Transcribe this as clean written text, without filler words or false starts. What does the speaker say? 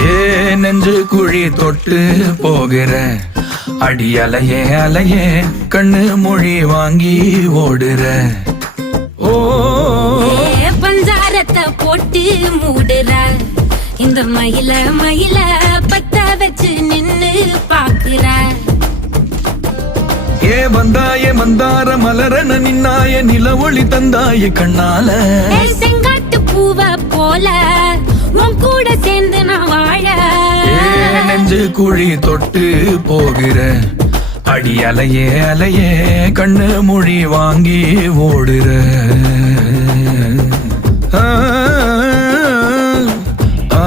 ஏ நெஞ்சு குழி தொட்டு போகிற அடி அலையே அலையே கண்ணு மொழி வாங்கி ஓடுற. ஓ பஞ்சாரத்தை போட்டு மூடுற இந்த மயில மயில பத்த வச்சு நின்னு பாக்குற. ஏ வந்தாய மந்தார மலரன நின்னாய நில ஒளி தந்தாய கண்ணால. செங்காட்டு பூவ போல உன் கூட சேர்ந்து நான் வாழ. நெஞ்சு குழி தொட்டு போகிற அடி அலையே அலையே கண்ணு மொழி வாங்கி ஓடுற. ஆ ஆ